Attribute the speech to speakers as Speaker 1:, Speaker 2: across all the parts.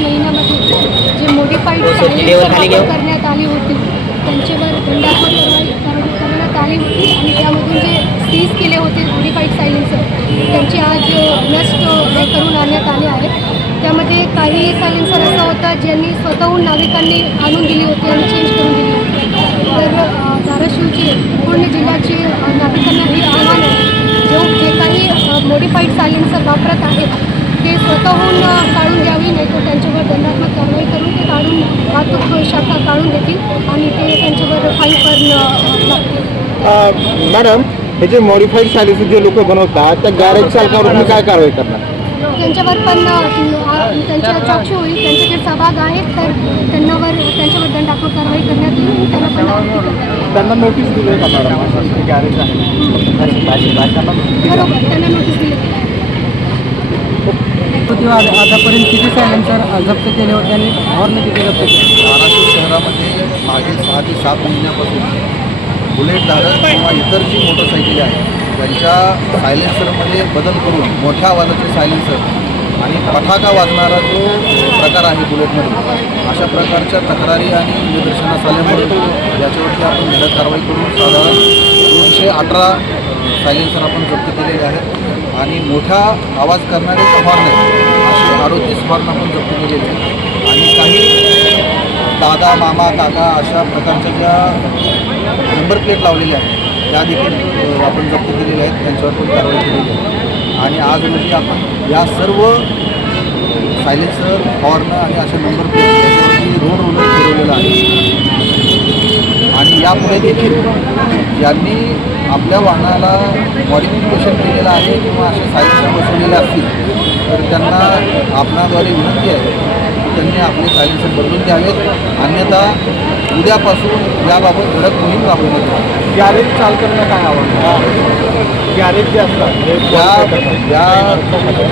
Speaker 1: महिन्यामध्ये जे मोडिफाईड. करण्यात आली होती त्यांच्यावर दंडात्मक कारवाई करण्यात आली होती आणि त्यामधून जे सीज केले होते मोडिफाईड सायलेन्सर त्यांचे आज नष्ट हे करून आणण्यात आले आहेत त्यामध्ये काही सायलेन्सर असा होता ज्यांनी स्वतःहून नागरिकांनी आणून दिली होती आणि चेंज करून दिली होती. तर धाराशिवचे पूर्ण जिल्ह्याचे नागरिकांना हे आव्हान आहे. जो जे काही मोडिफाईड सायलेन्सर वापरत आहेत ते स्वतःहून काढून त्यांच्यावर दंडात्मक कारवाई करून ते काढून वाहतूक शाखा काढून देतील आणि ते त्यांच्यावर फाईन लागतील.
Speaker 2: मॅडम हे जे मॉडिफाईड सायलेन्सर जे लोक बनवतात त्या गॅरेज चालकावर तुम्ही काय कारवाई करणार?
Speaker 1: त्यांच्यावर पण त्यांच्या चौकशी होईल त्यांचे जे सहभाग आहेत तर त्यांनावर त्यांच्यावर दंडात्मक कारवाई करण्यात येईल त्यांना पण.
Speaker 2: त्यांना नोटीस दिली का मॅडम गॅरेज आहे?
Speaker 1: बरोबर त्यांना नोटीस दिली गेली
Speaker 3: आतापर्यंत किती सायलेन्सर जप्त केले होते आणि हॉर्न किती जप्त केले?
Speaker 4: धाराशिव शहरामध्ये मागील सहा ते सात महिन्यापासून बुलेट धारक किंवा इतर जी मोटरसायकली आहेत त्यांच्या सायलेन्सरमध्ये बदल करून मोठ्या आवाजाचे सायलेन्सर आणि पटाका वाजणारा जो प्रकार आहे बुलेटमध्ये अशा प्रकारच्या तक्रारी आणि निदर्शनास आल्यामुळे याच्यावरती आपण धडक कारवाई करून साधारण दोनशे अठरा सायलेन्सर आपण जप्त केलेले आहेत. आणि मोठा आवाज करणारे हॉर्न आहेत. असे अडोतीस हॉर्न आपण जप्त केलेले आहेत आणि काही दादा मामा काका अशा प्रकारच्या ज्या नंबर प्लेट लावलेल्या आहेत त्या देखील आपण जप्त केलेल्या आहेत. त्यांच्यावर पण कारवाई केलेली आहे. आणि आज रोजी आपण या सर्व सायलेन्सर हॉर्न आणि अशा नंबर प्लेट याच्यावरती रोड रोलर फिरवलेला आहे. आणि यापुढे देखील ज्यांनी आपल्या वाहनाला मॉडिफिकेशन केलेलं आहे किंवा असे सायलेन्सर बसवलेले असतील तर त्यांना आपणाद्वारे विनंती आहे की त्यांनी आपले सायलेन्सर बदलून द्यावेत अन्यथा उद्यापासून याबाबत धडक मोहीम राबवण्यात येईल
Speaker 2: गॅरेज चालकांना काय आवडतं गॅरेज जे असतात
Speaker 4: त्या या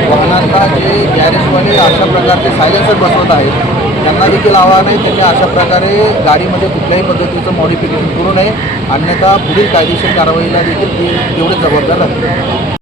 Speaker 4: वाहनांना जे गॅरेजवाले अशा प्रकारचे सायलेन्सर बसवत आहेत त्यांना देखील आव्हान आहे. त्यांनी अशा प्रकारे गाडीमध्ये कुठल्याही पद्धतीचं मॉडिफिकेशन करू नये. अन्यथा पुढील कायदेशीर कारवाईला देखील ते तेवढे जबाबदार राहतील